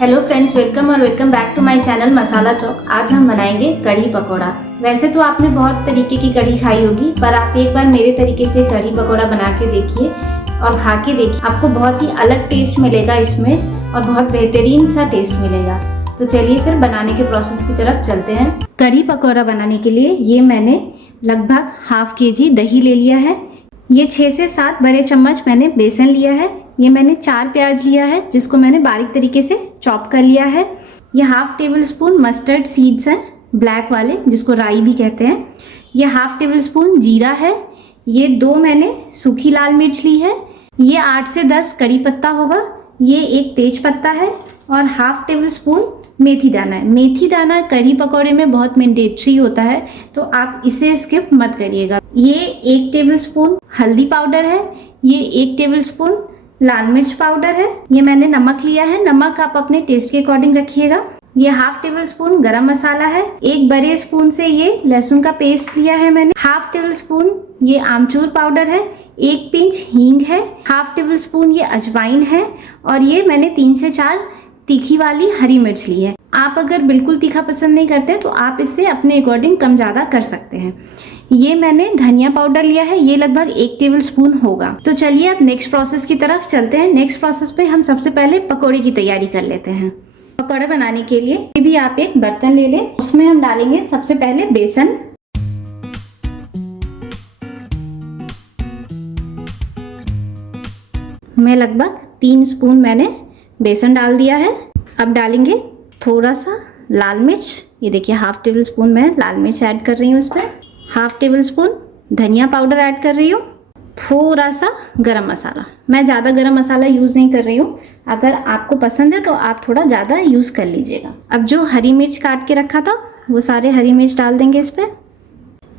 Hello friends, welcome back to my channel Masala Chowk. आज हम बनाएंगे कढ़ी पकौड़ा। वैसे तो आपने बहुत तरीके की कढ़ी खाई होगी, पर आप एक बार मेरे तरीके से कढ़ी पकौड़ा बना के देखिए और खा के देखिए। आपको बहुत ही अलग टेस्ट मिलेगा इसमें और बहुत बेहतरीन सा टेस्ट मिलेगा। तो चलिए फिर बनाने के प्रोसेस की तरफ चलते हैं। कढ़ी पकौड़ा बनाने के लिए ये मैंने लगभग हाफ केजी दही ले लिया है। ये 6 से 7 बड़े चम्मच मैंने बेसन लिया है। ये मैंने 4 प्याज लिया है जिसको मैंने बारीक तरीके से चॉप कर लिया है। ये half table spoon mustard seeds हैं, ब्लैक वाले, जिसको राई भी कहते हैं। ये हाफ टेबल स्पून जीरा है। ये 2 मैंने सूखी लाल मिर्च ली है। ये 8 से 10 कड़ी पत्ता होगा। ये 1 तेज पत्ता है और हाफ टेबल स्पून मेथी दाना है। मेथी दाना कढ़ी पकौड़े में बहुत मैंडेटरी होता है, तो आप इसे स्किप मत करिएगा। ये 1 टेबल स्पून हल्दी पाउडर है। ये 1 टेबल स्पून लाल मिर्च पाउडर है। ये मैंने नमक लिया है। नमक आप अपने टेस्ट के अकॉर्डिंग रखिएगा। ये हाफ टेबल स्पून गरम मसाला है। 1 बड़े स्पून से ये लहसुन का पेस्ट लिया है मैंने। हाफ टेबल स्पून ये आमचूर पाउडर है। 1 पिंच हींग है। हाफ टेबल स्पून ये अजवाइन है। और ये मैंने 3 से 4 तीखी वाली हरी मिर्च ली है। आप अगर बिल्कुल तीखा पसंद नहीं करते तो आप इससे अपने अकॉर्डिंग कम ज़्यादा कर सकते हैं। ये मैंने धनिया पाउडर लिया है। ये लगभग 1 टेबल स्पून होगा। तो चलिए अब नेक्स्ट प्रोसेस की तरफ चलते हैं। नेक्स्ट प्रोसेस पे हम सबसे पहले पकौड़े की तैयारी कर लेते हैं। पकौड़े बनाने के लिए भी आप एक बर्तन ले लें। उसमें हम डालेंगे सबसे पहले बेसन। मैं लगभग 3 स्पून मैंने बेसन डाल दिया है। अब डालेंगे थोड़ा सा लाल मिर्च। ये देखिए हाफ टेबल स्पून मैं लाल मिर्च ऐड कर रही हूँ। इसमें हाफ टेबल स्पून धनिया पाउडर ऐड कर रही हूँ। थोड़ा सा गरम मसाला। मैं ज़्यादा गरम मसाला यूज़ नहीं कर रही हूँ। अगर आपको पसंद है तो आप थोड़ा ज़्यादा यूज़ कर लीजिएगा। अब जो हरी मिर्च काट के रखा था वो सारे हरी मिर्च डाल देंगे इस पर।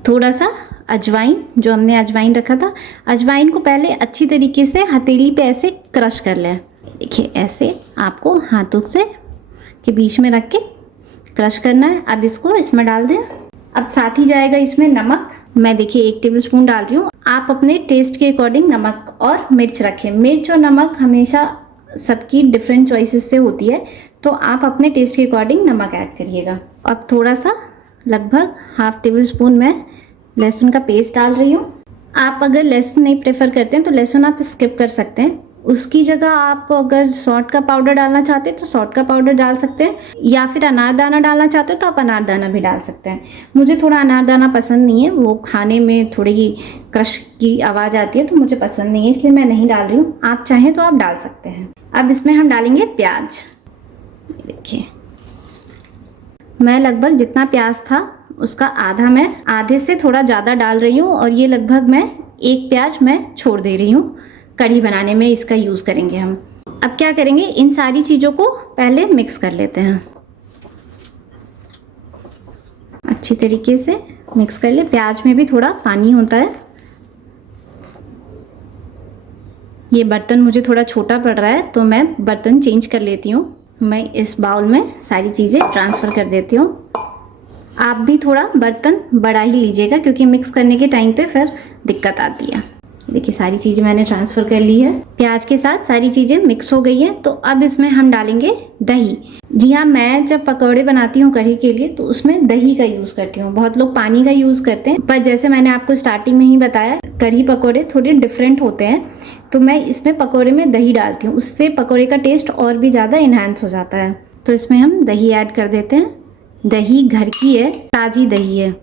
थोड़ा सा अजवाइन, जो हमने अजवाइन रखा था, अजवाइन को पहले अच्छी तरीके से हथेली पे ऐसे क्रश कर लें। देखिए ऐसे आपको हाथों से के बीच में रख के क्रश करना है। अब इसको इसमें डाल दें। अब साथ ही जाएगा इसमें नमक। मैं देखिए 1 टेबल स्पून डाल रही हूँ। आप अपने टेस्ट के अकॉर्डिंग नमक और मिर्च रखें। मिर्च और नमक हमेशा सबकी डिफरेंट चॉइसेस से होती है, तो आप अपने टेस्ट के अकॉर्डिंग नमक ऐड करिएगा। अब थोड़ा सा लगभग हाफ टेबल स्पून मैं लहसुन का पेस्ट डाल रही हूँ। आप अगर लहसुन नहीं प्रेफर करते हैं तो लहसुन आप स्किप कर सकते हैं। उसकी जगह आप अगर सौंठ का पाउडर डालना चाहते हैं तो सौंठ का पाउडर डाल सकते हैं, या फिर अनारदाना डालना चाहते हैं तो आप अनारदाना भी डाल सकते हैं। मुझे थोड़ा अनारदाना पसंद नहीं है, वो खाने में थोड़ी क्रश की आवाज़ आती है तो मुझे पसंद नहीं है, इसलिए मैं नहीं डाल रही हूँ। आप चाहें तो आप डाल सकते हैं। अब इसमें हम डालेंगे प्याज। देखिए मैं लगभग जितना प्याज था उसका आधा, मैं आधे से थोड़ा ज़्यादा डाल रही हूँ। और ये लगभग मैं 1 प्याज मैं छोड़ दे रही हूँ। कढ़ी बनाने में इसका यूज़ करेंगे हम। अब क्या करेंगे, इन सारी चीज़ों को पहले मिक्स कर लेते हैं। अच्छी तरीके से मिक्स कर ले। प्याज में भी थोड़ा पानी होता है। ये बर्तन मुझे थोड़ा छोटा पड़ रहा है तो मैं बर्तन चेंज कर लेती हूँ। मैं इस बाउल में सारी चीज़ें ट्रांसफ़र कर देती हूँ। आप भी थोड़ा बर्तन बड़ा ही लीजिएगा क्योंकि मिक्स करने के टाइम पे फिर दिक्कत आती है। देखिए सारी चीज़ें मैंने ट्रांसफ़र कर ली है। प्याज के साथ सारी चीज़ें मिक्स हो गई हैं। तो अब इसमें हम डालेंगे दही। जी हाँ, मैं जब पकौड़े बनाती हूँ कढ़ी के लिए तो उसमें दही का यूज़ करती हूँ। बहुत लोग पानी का यूज़ करते हैं, पर जैसे मैंने आपको स्टार्टिंग में ही बताया कढ़ी पकौड़े थोड़े डिफरेंट होते हैं, तो मैं इसमें पकौड़े में दही डालती हूँ। उससे पकौड़े का टेस्ट और भी ज़्यादा इन्हांस हो जाता है। तो इसमें हम दही ऐड कर देते हैं। दही घर की है, ताज़ी दही है।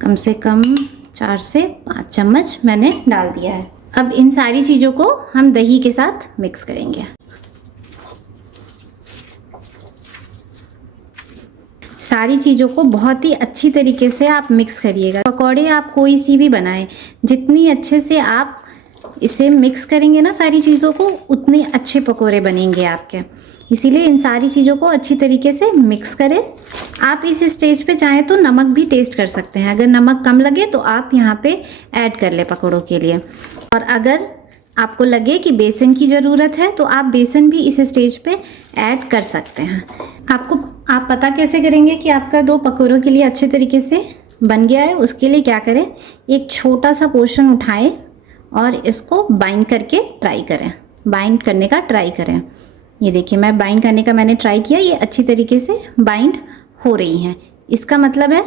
कम से कम 4 से 5 चम्मच मैंने डाल दिया है। अब इन सारी चीज़ों को हम दही के साथ मिक्स करेंगे। सारी चीज़ों को बहुत ही अच्छी तरीके से आप मिक्स करिएगा। पकौड़े आप कोई सी भी बनाएं, जितनी अच्छे से आप इसे मिक्स करेंगे ना सारी चीज़ों को, उतने अच्छे पकौड़े बनेंगे आपके। इसीलिए इन सारी चीज़ों को अच्छी तरीके से मिक्स करें। आप इस स्टेज पे चाहें तो नमक भी टेस्ट कर सकते हैं। अगर नमक कम लगे तो आप यहाँ पे ऐड कर लें पकौड़ों के लिए। और अगर आपको लगे कि बेसन की ज़रूरत है तो आप बेसन भी इस स्टेज पे ऐड कर सकते हैं। आप पता कैसे करेंगे कि आपका डो पकौड़ों के लिए अच्छे तरीके से बन गया है? उसके लिए क्या करें, एक छोटा सा पोर्शन उठाएं और इसको बाइंड करने का ट्राई करें। ये देखिए मैं बाइंड करने का मैंने ट्राई किया, ये अच्छी तरीके से बाइंड हो रही हैं। इसका मतलब है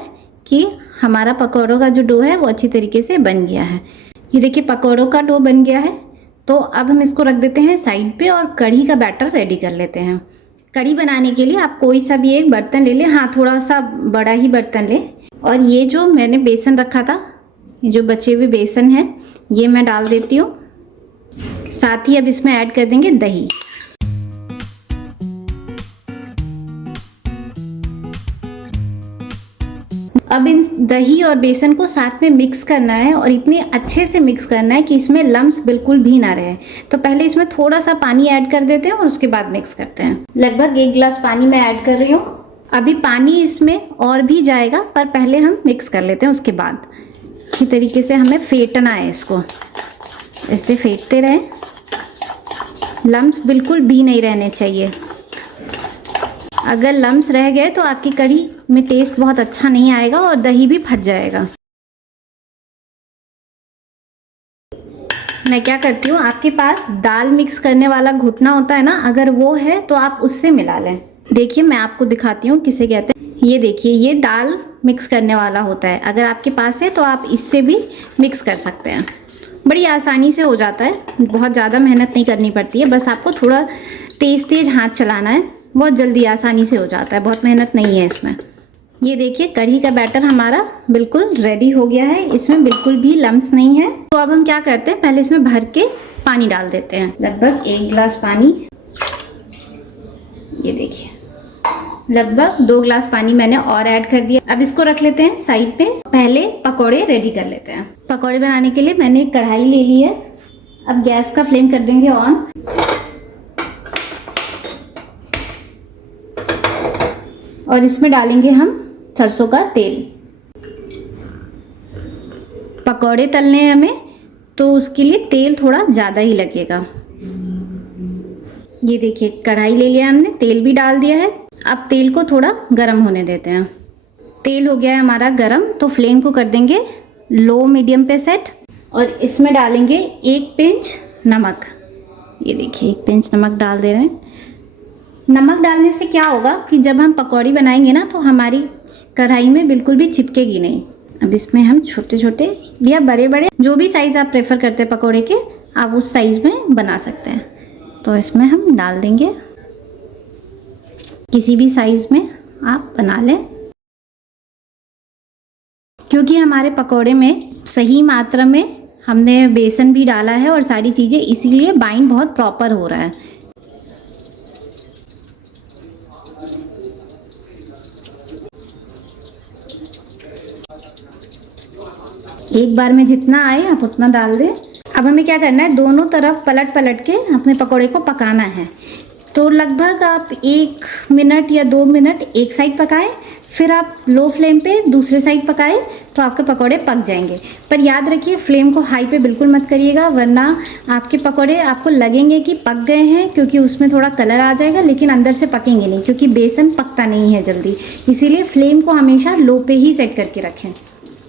कि हमारा पकौड़ों का जो डो है वो अच्छी तरीके से बन गया है। ये देखिए पकौड़ों का डो बन गया है। तो अब हम इसको रख देते हैं साइड पे और कढ़ी का बैटर रेडी कर लेते हैं। कढ़ी बनाने के लिए आप कोई सा भी एक बर्तन ले लें, हाँ थोड़ा सा बड़ा ही बर्तन लें। और ये जो मैंने बेसन रखा था, ये जो बचे हुए बेसन है ये मैं डाल देती हूँ। साथ ही अब इसमें ऐड कर देंगे दही। अब इन दही और बेसन को साथ में मिक्स करना है और इतने अच्छे से मिक्स करना है कि इसमें लम्स बिल्कुल भी ना रहे। तो पहले इसमें थोड़ा सा पानी ऐड कर देते हैं और उसके बाद मिक्स करते हैं। लगभग 1 गिलास पानी मैं ऐड कर रही हूँ। अभी पानी इसमें और भी जाएगा, पर पहले हम मिक्स कर लेते हैं। उसके बाद अच्छी तरीके से हमें फेंटना है इसको, ऐसे फेंटते रहे, लम्स बिल्कुल भी नहीं रहने चाहिए। अगर लम्स रह गए तो आपकी कढ़ी में टेस्ट बहुत अच्छा नहीं आएगा और दही भी फट जाएगा। मैं क्या करती हूँ, आपके पास दाल मिक्स करने वाला घुटना होता है ना, अगर वो है तो आप उससे मिला लें। देखिए मैं आपको दिखाती हूँ किसे कहते हैं। ये देखिए ये दाल मिक्स करने वाला होता है, अगर आपके पास है तो आप इससे भी मिक्स कर सकते हैं। बड़ी आसानी से हो जाता है, बहुत ज़्यादा मेहनत नहीं करनी पड़ती है, बस आपको थोड़ा तेज़ हाथ चलाना है, बहुत जल्दी आसानी से हो जाता है, बहुत मेहनत नहीं है इसमें। ये देखिए कढ़ी का बैटर हमारा बिल्कुल रेडी हो गया है, इसमें बिल्कुल भी लम्स नहीं है। तो अब हम क्या करते हैं, पहले इसमें भर के पानी डाल देते हैं, लगभग 1 गिलास पानी। ये देखिए लगभग 2 गिलास पानी मैंने और ऐड कर दिया। अब इसको रख लेते हैं साइड पे, पहले पकौड़े रेडी कर लेते हैं। पकौड़े बनाने के लिए मैंने एक कढ़ाई ले ली है। अब गैस का फ्लेम कर देंगे ऑन। और इसमें डालेंगे हम सरसों का तेल। पकौड़े तलने हैं हमें, तो उसके लिए तेल थोड़ा ज़्यादा ही लगेगा। ये देखिए कढ़ाई ले लिया हमने, तेल भी डाल दिया है। अब तेल को थोड़ा गरम होने देते हैं। तेल हो गया है हमारा गरम, तो फ्लेम को कर देंगे लो मीडियम पे सेट। और इसमें डालेंगे 1 पिंच नमक। ये देखिए 1 पिंच नमक डाल दे रहे हैं। नमक डालने से क्या होगा कि जब हम पकौड़ी बनाएंगे ना, तो हमारी कढ़ाई में बिल्कुल भी चिपकेगी नहीं। अब इसमें हम छोटे छोटे या बड़े बड़े, जो भी साइज़ आप प्रेफर करते हैं पकौड़े के, आप उस साइज़ में बना सकते हैं। तो इसमें हम डाल देंगे, किसी भी साइज़ में आप बना लें। क्योंकि हमारे पकौड़े में सही मात्रा में हमने बेसन भी डाला है और सारी चीज़ें, इसीलिए बाइंड बहुत प्रॉपर हो रहा है। एक बार में जितना आए आप उतना डाल दें। अब हमें क्या करना है, दोनों तरफ पलट पलट के अपने पकौड़े को पकाना है। तो लगभग आप 1 मिनट या 2 मिनट एक साइड पकाएं, फिर आप लो फ्लेम पे दूसरे साइड पकाएं, तो आपके पकौड़े पक जाएंगे। पर याद रखिए फ्लेम को हाई पे बिल्कुल मत करिएगा, वरना आपके पकौड़े आपको लगेंगे कि पक गए हैं, क्योंकि उसमें थोड़ा कलर आ जाएगा, लेकिन अंदर से पकेंगे नहीं, क्योंकि बेसन पकता नहीं है जल्दी। इसीलिए फ्लेम को हमेशा लो पे ही सेट करके रखें।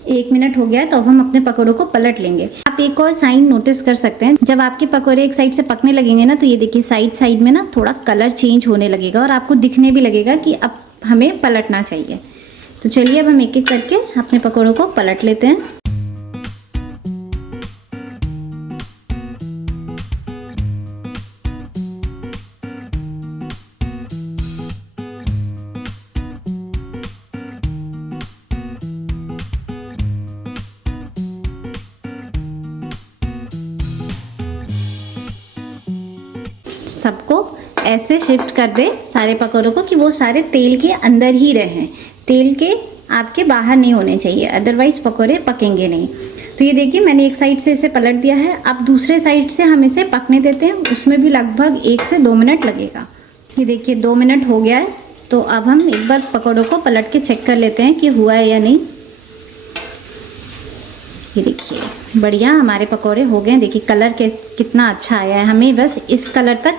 1 मिनट हो गया है, तो अब हम अपने पकौड़ों को पलट लेंगे। आप एक और साइन नोटिस कर सकते हैं, जब आपके पकौड़े एक साइड से पकने लगेंगे ना, तो ये देखिए साइड में ना थोड़ा कलर चेंज होने लगेगा और आपको दिखने भी लगेगा कि अब हमें पलटना चाहिए। तो चलिए अब हम एक एक करके अपने पकौड़ों को पलट लेते हैं। सबको ऐसे शिफ्ट कर दे सारे पकौड़ों को, कि वो सारे तेल के अंदर ही रहें, तेल के आपके बाहर नहीं होने चाहिए, अदरवाइज पकौड़े पकेंगे नहीं। तो ये देखिए मैंने एक साइड से इसे पलट दिया है। अब दूसरे साइड से हम इसे पकने देते हैं, उसमें भी लगभग 1 से 2 मिनट लगेगा। ये देखिए 2 मिनट हो गया है, तो अब हम एक बार पकौड़ों को पलट के चेक कर लेते हैं कि हुआ है या नहीं। ये देखिए बढ़िया हमारे पकौड़े हो गए हैं। देखिए कलर के कितना अच्छा आया है। हमें बस इस कलर तक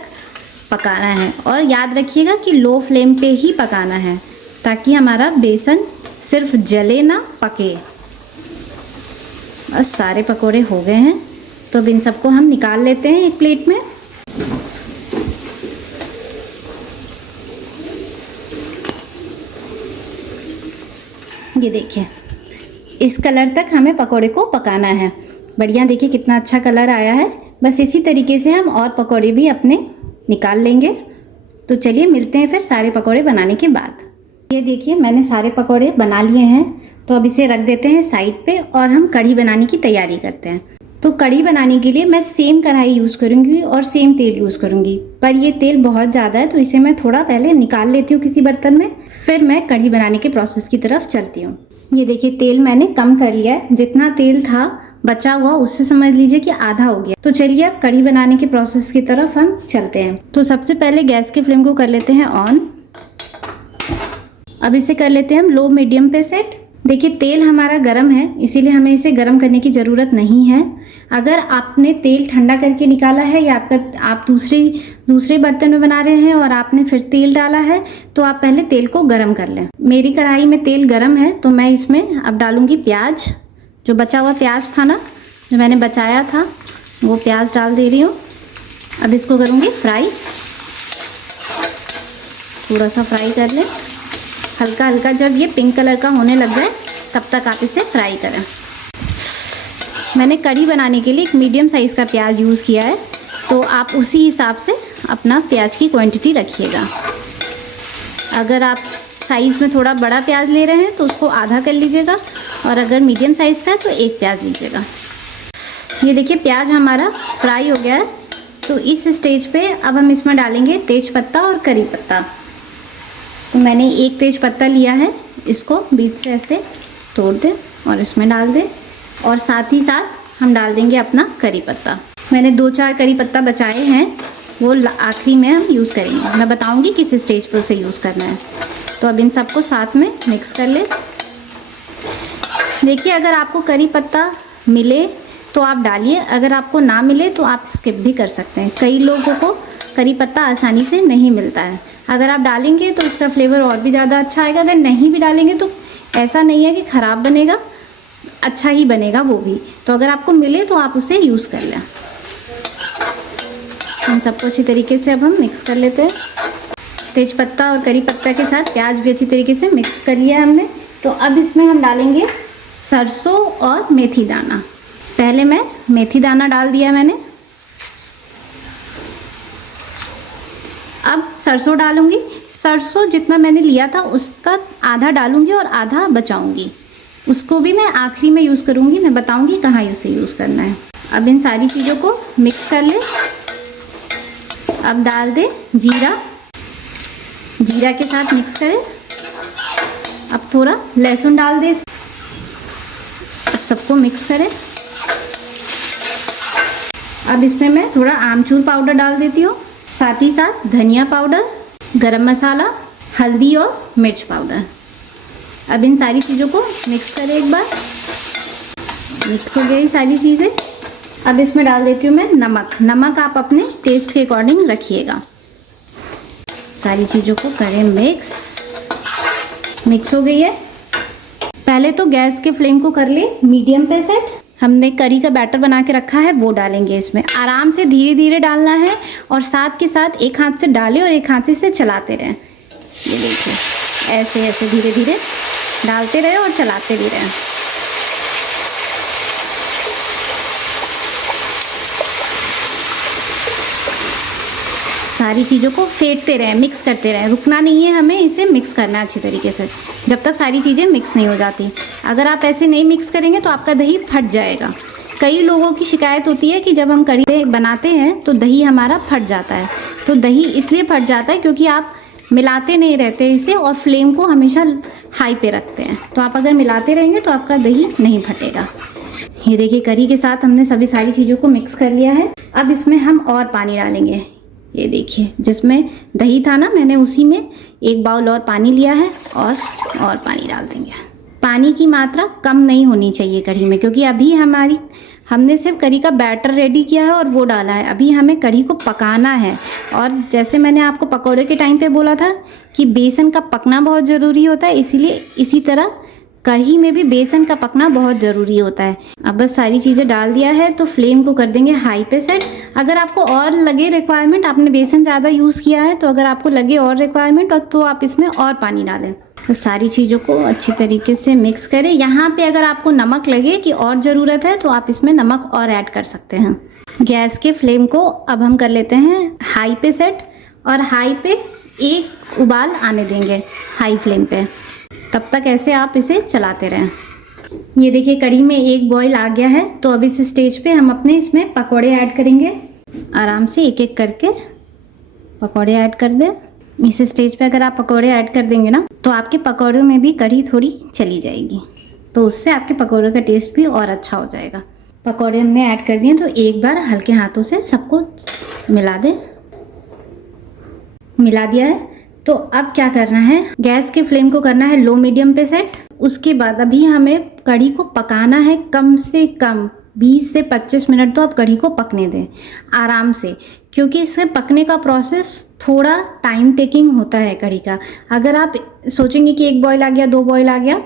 पकाना है, और याद रखिएगा कि लो फ्लेम पे ही पकाना है, ताकि हमारा बेसन सिर्फ जले ना, पके। बस सारे पकौड़े हो गए हैं, तो अब इन सबको हम निकाल लेते हैं एक प्लेट में। ये देखिए, इस कलर तक हमें पकोड़े को पकाना है। बढ़िया, देखिए कितना अच्छा कलर आया है। बस इसी तरीके से हम और पकोड़े भी अपने निकाल लेंगे। तो चलिए मिलते हैं फिर सारे पकोड़े बनाने के बाद। ये देखिए मैंने सारे पकोड़े बना लिए हैं। तो अब इसे रख देते हैं साइड पे और हम कढ़ी बनाने की तैयारी करते हैं। तो कढ़ी बनाने के लिए मैं सेम कढ़ाई यूज़ करूँगी और सेम तेल यूज़ करूँगी, पर ये तेल बहुत ज़्यादा है तो इसे मैं थोड़ा पहले निकाल लेती हूँ किसी बर्तन में, फिर मैं कढ़ी बनाने के प्रोसेस की तरफ चलती हूँ। ये देखिए तेल मैंने कम कर लिया है। जितना तेल था बचा हुआ उससे समझ लीजिए कि आधा हो गया। तो चलिए अब कढ़ी बनाने के प्रोसेस की तरफ हम चलते हैं। तो सबसे पहले गैस के फ्लेम को कर लेते हैं ऑन। अब इसे कर लेते हैं हम लो मीडियम पे सेट। देखिए तेल हमारा गर्म है, इसीलिए हमें इसे गर्म करने की ज़रूरत नहीं है। अगर आपने तेल ठंडा करके निकाला है या आप दूसरे बर्तन में बना रहे हैं और आपने फिर तेल डाला है तो आप पहले तेल को गर्म कर लें। मेरी कढ़ाई में तेल गर्म है तो मैं इसमें अब डालूंगी प्याज। जो बचा हुआ प्याज था ना, जो मैंने बचाया था, वो प्याज डाल दे रही हूँ। अब इसको करूँगी फ्राई, थोड़ा सा फ्राई कर लें हल्का हल्का। जब ये पिंक कलर का होने लग जाए तब तक आप इसे फ्राई करें। मैंने कढ़ी बनाने के लिए एक मीडियम साइज़ का प्याज यूज़ किया है, तो आप उसी हिसाब से अपना प्याज की क्वांटिटी रखिएगा। अगर आप साइज़ में थोड़ा बड़ा प्याज ले रहे हैं तो उसको आधा कर लीजिएगा, और अगर मीडियम साइज़ का है तो एक प्याज लीजिएगा। ये देखिए प्याज हमारा फ्राई हो गया है। तो इस स्टेज पे अब हम इसमें डालेंगे तेज पत्ता और करी पत्ता। तो मैंने एक तेज पत्ता लिया है, इसको बीच से ऐसे तोड़ दें और इसमें डाल दें, और साथ ही साथ हम डाल देंगे अपना करी पत्ता। मैंने 2-4 करी पत्ता बचाए हैं, वो आखिरी में हम यूज़ करेंगे। मैं बताऊंगी किस स्टेज पर उसे यूज़ करना है। तो अब इन सबको साथ में मिक्स कर ले। देखिए अगर आपको करी पत्ता मिले तो आप डालिए, अगर आपको ना मिले तो आप स्किप भी कर सकते हैं। कई लोगों को करी पत्ता आसानी से नहीं मिलता है। अगर आप डालेंगे तो इसका फ्लेवर और भी ज़्यादा अच्छा आएगा। अगर नहीं भी डालेंगे तो ऐसा नहीं है कि ख़राब बनेगा, अच्छा ही बनेगा वो भी। तो अगर आपको मिले तो आप उसे यूज़ कर लें। इन सबको अच्छी तरीके से अब हम मिक्स कर लेते हैं। तेज पत्ता और करी पत्ता के साथ प्याज भी अच्छी तरीके से मिक्स कर लिया है हमने। तो अब इसमें हम डालेंगे सरसों और मेथी दाना। पहले मैं मेथी दाना डाल दिया मैंने। अब सरसों डालूंगी। सरसों जितना मैंने लिया था उसका आधा डालूंगी और आधा बचाऊंगी। उसको भी मैं आखिरी में यूज़ करूंगी, मैं बताऊंगी कहाँ उसे यूज़ करना है। अब इन सारी चीज़ों को मिक्स कर ले। अब डाल दे जीरा, जीरा के साथ मिक्स करें। अब थोड़ा लहसुन डाल दे। अब सबको मिक्स करें। अब इसमें मैं थोड़ा आमचूर पाउडर डाल देती हूँ, साथ ही साथ धनिया पाउडर, गरम मसाला, हल्दी और मिर्च पाउडर। अब इन सारी चीज़ों को मिक्स करें एक बार। मिक्स हो गई सारी चीज़ें। अब इसमें डाल देती हूँ मैं नमक। नमक आप अपने टेस्ट के अकॉर्डिंग रखिएगा। सारी चीज़ों को करें मिक्स। मिक्स हो गई है। पहले तो गैस के फ्लेम को कर ले मीडियम पे सेट। हमने करी का बैटर बना के रखा है वो डालेंगे इसमें। आराम से धीरे धीरे डालना है और साथ के साथ एक हाथ से डालें और एक हाथ से इसे चलाते रहें। ये देखिए ऐसे ऐसे धीरे धीरे डालते रहे और चलाते भी रहें। सारी चीज़ों को फेंटते रहें, मिक्स करते रहें। रुकना नहीं है, हमें इसे मिक्स करना है अच्छी तरीके से जब तक सारी चीज़ें मिक्स नहीं हो जाती। अगर आप ऐसे नहीं मिक्स करेंगे तो आपका दही फट जाएगा। कई लोगों की शिकायत होती है कि जब हम कढ़ी बनाते हैं तो दही हमारा फट जाता है। तो दही इसलिए फट जाता है क्योंकि आप मिलाते नहीं रहते इसे और फ्लेम को हमेशा हाई पे रखते हैं। तो आप अगर मिलाते रहेंगे तो आपका दही नहीं फटेगा। ये देखिए करी के साथ हमने सभी सारी चीज़ों को मिक्स कर लिया है। अब इसमें हम और पानी डालेंगे। ये देखिए जिसमें दही था ना, मैंने उसी में 1 बाउल और पानी लिया है और पानी डाल देंगे। पानी की मात्रा कम नहीं होनी चाहिए कढ़ी में, क्योंकि अभी हमने सिर्फ कढ़ी का बैटर रेडी किया है और वो डाला है। अभी हमें कढ़ी को पकाना है। और जैसे मैंने आपको पकौड़े के टाइम पे बोला था कि बेसन का पकना बहुत ज़रूरी होता है, इसीलिए इसी तरह कढ़ी में भी बेसन का पकना बहुत ज़रूरी होता है। अब बस सारी चीज़ें डाल दिया है तो फ्लेम को कर देंगे हाई पे सेट। अगर आपको और लगे रिक्वायरमेंट, आपने बेसन ज़्यादा यूज़ किया है तो अगर आपको लगे और रिक्वायरमेंट तो आप इसमें और पानी डालें। तो सारी चीज़ों को अच्छी तरीके से मिक्स करें। यहाँ पे अगर आपको नमक लगे कि और ज़रूरत है तो आप इसमें नमक और ऐड कर सकते हैं। गैस के फ्लेम को अब हम कर लेते हैं हाई पे सेट और हाई पे एक उबाल आने देंगे हाई फ्लेम पे। तब तक ऐसे आप इसे चलाते रहें। ये देखिए कढ़ी में एक बॉईल आ गया है। तो अब इस स्टेज पे हम अपने इसमें पकौड़े ऐड करेंगे। आराम से एक एक करके पकौड़े ऐड कर दें। इस स्टेज पे अगर आप पकौड़े ऐड कर देंगे ना तो आपके पकौड़ों में भी कढ़ी थोड़ी चली जाएगी, तो उससे आपके पकौड़ों का टेस्ट भी और अच्छा हो जाएगा। पकौड़े हमने ऐड कर दिए तो एक बार हल्के हाथों से सबको मिला दें। मिला दिया है तो अब क्या करना है, गैस के फ्लेम को करना है लो मीडियम पे सेट। उसके बाद अभी हमें कढ़ी को पकाना है कम से कम 20 से 25 मिनट। तो आप कढ़ी को पकने दें आराम से, क्योंकि इससे पकने का प्रोसेस थोड़ा टाइम टेकिंग होता है कढ़ी का। अगर आप सोचेंगे कि एक बॉईल आ गया, 2 बॉईल आ गया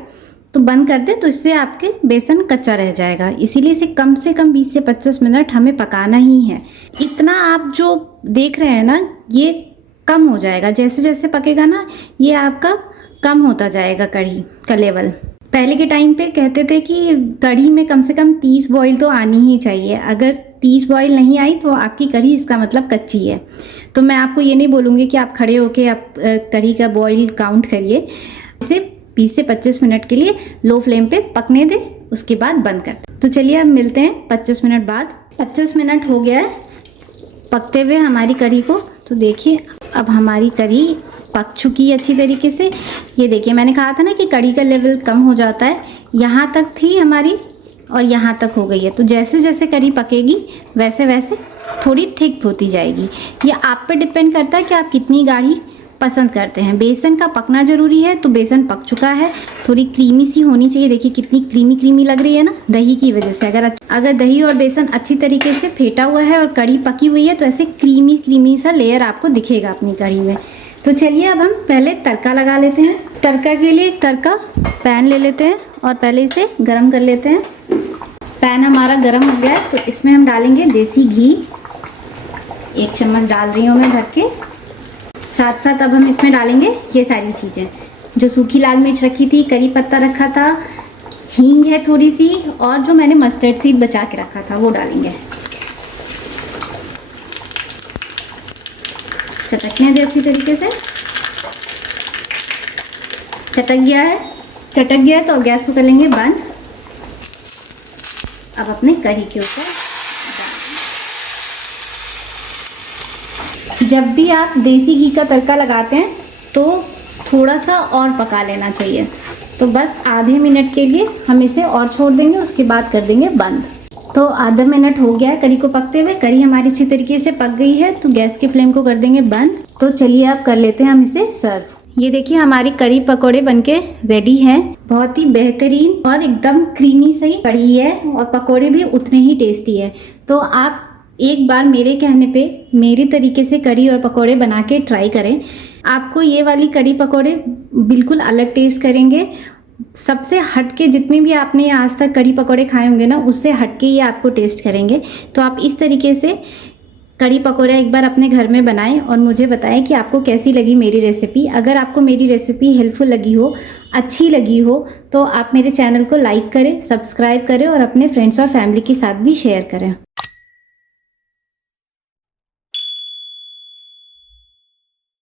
तो बंद कर दें, तो इससे आपके बेसन कच्चा रह जाएगा। इसीलिए इसे कम से कम 20 से 25 मिनट हमें पकाना ही है। इतना आप जो देख रहे हैं ना, ये कम हो जाएगा जैसे जैसे पकेगा ना, ये आपका कम होता जाएगा कढ़ी का लेवल। पहले के टाइम पे कहते थे कि कढ़ी में कम से कम 30 बॉईल तो आनी ही चाहिए। अगर 30 बॉईल नहीं आई तो आपकी कढ़ी इसका मतलब कच्ची है। तो मैं आपको ये नहीं बोलूँगी कि आप खड़े होके आप कढ़ी का बॉईल काउंट करिए। इसे 20 से 25 मिनट के लिए लो फ्लेम पे पकने दें, उसके बाद बंद कर दें। तो चलिए अब मिलते हैं 25 मिनट बाद। 25 मिनट हो गया है पकते हुए हमारी कढ़ी को। तो देखिए अब हमारी कढ़ी पक चुकी है अच्छी तरीके से। ये देखिए मैंने कहा था ना कि कढ़ी का लेवल कम हो जाता है, यहाँ तक थी हमारी और यहाँ तक हो गई है। तो जैसे जैसे कढ़ी पकेगी वैसे वैसे थोड़ी थिक होती जाएगी। ये आप पे डिपेंड करता है कि आप कितनी गाढ़ी पसंद करते हैं। बेसन का पकना ज़रूरी है, तो बेसन पक चुका है, थोड़ी क्रीमी सी होनी चाहिए। देखिए कितनी क्रीमी क्रीमी लग रही है ना, दही की वजह से। अगर दही और बेसन अच्छी तरीके से फेंटा हुआ है और कढ़ी पकी हुई है तो ऐसे क्रीमी क्रीमी सा लेयर आपको दिखेगा अपनी कढ़ी में। तो चलिए अब हम पहले तड़का लगा लेते हैं। तड़का के लिए एक तड़का पैन ले लेते हैं और पहले इसे गरम कर लेते हैं। पैन हमारा गरम हो गया है तो इसमें हम डालेंगे देसी घी। 1 चम्मच डाल रही हूँ मैं भर के। साथ साथ अब हम इसमें डालेंगे ये सारी चीज़ें, जो सूखी लाल मिर्च रखी थी, करी पत्ता रखा था, हींग है थोड़ी सी, और जो मैंने मस्टर्ड सीड बचा के रखा था वो डालेंगे। चटकने दे अच्छी तरीके से। चटक गया है तो गैस को कर लेंगे बंद। अब अपने कढ़ी के ऊपर जब भी आप देसी घी का तड़का लगाते हैं तो थोड़ा सा और पका लेना चाहिए। तो बस आधे मिनट के लिए हम इसे और छोड़ देंगे, उसके बाद कर देंगे बंद। तो आधा मिनट हो गया है कढ़ी को पकते हुए। कढ़ी हमारी अच्छी तरीके से पक गई है तो गैस के फ्लेम को कर देंगे बंद। तो चलिए अब कर लेते हैं हम इसे सर्व। ये देखिए हमारी कढ़ी पकौड़े बनके रेडी हैं। बहुत ही बेहतरीन और एकदम क्रीमी सही कढ़ी है और पकौड़े भी उतने ही टेस्टी है। तो आप एक बार मेरे कहने पे मेरे तरीके से कढ़ी और पकौड़े बना के ट्राई करें। आपको ये वाली कढ़ी पकौड़े बिल्कुल अलग टेस्ट करेंगे। सबसे हटके जितने भी आपने आज तक कढ़ी पकौड़े खाए होंगे ना, उससे हटके ये आपको टेस्ट करेंगे। तो आप इस तरीके से कढ़ी पकौड़ा एक बार अपने घर में बनाएं और मुझे बताएं कि आपको कैसी लगी मेरी रेसिपी। अगर आपको मेरी रेसिपी हेल्पफुल लगी हो, अच्छी लगी हो, तो आप मेरे चैनल को लाइक करें, सब्सक्राइब करें और अपने फ्रेंड्स और फैमिली के साथ भी शेयर करें।